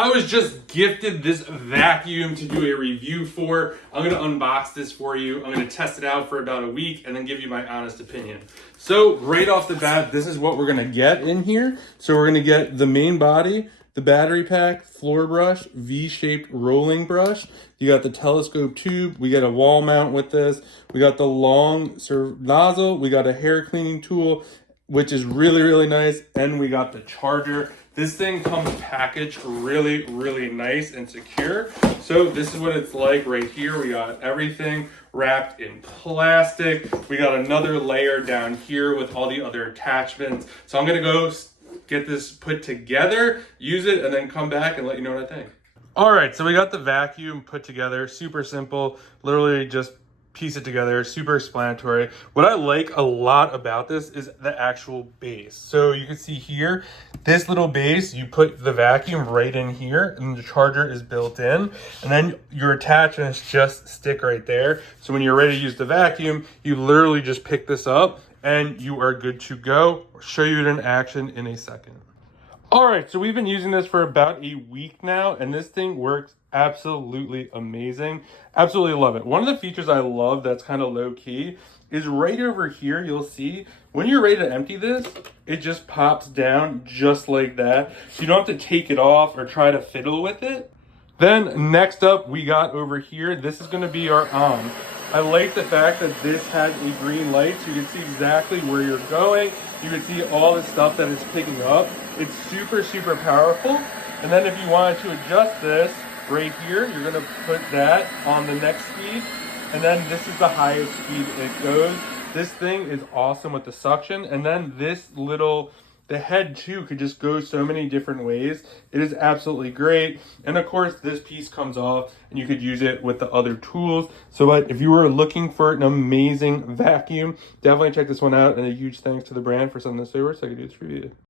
I was just gifted this vacuum to do a review for. I'm gonna unbox this for you. I'm gonna test it out for about a week and then give you my honest opinion. So right off the bat, this is what we're gonna get in here. So we're gonna get the main body, the battery pack, floor brush, V-shaped rolling brush. You got the telescope tube. We got a wall mount with this. We got the long nozzle. We got a hair cleaning tool, which is really, really nice. And we got the charger. This thing comes packaged really, really nice and secure. So this is what it's like right here. We got everything wrapped in plastic. We got another layer down here with all the other attachments. So I'm gonna go get this put together, use it, and then come back and let you know what I think. All right, so we got the vacuum put together, super simple, literally just piece it together, super explanatory. What I like a lot about this is the actual base. So you can see here, this little base, you put the vacuum right in here and the charger is built in, and then your attachments just stick right there. So when you're ready to use the vacuum, you literally just pick this up and you are good to go. I'll show you it in action in a second. All right, so we've been using this for about a week now, and this thing works absolutely amazing. Absolutely love it. One of the features I love that's kind of low key is right over here, you'll see when you're ready to empty this, it just pops down just like that. So you don't have to take it off or try to fiddle with it. Then next up, we got over here, this is gonna be our on. I like the fact that this has a green light, so you can see exactly where you're going. You can see all the stuff that it's picking up. It's super, super powerful. And then if you wanted to adjust this right here, you're gonna put that on the next speed. And then this is the highest speed it goes. This thing is awesome with the suction. And then the head too could just go so many different ways. It is absolutely great. And of course, this piece comes off and you could use it with the other tools. So but if you were looking for an amazing vacuum, definitely check this one out. And a huge thanks to the brand for sending this over so I could do this review.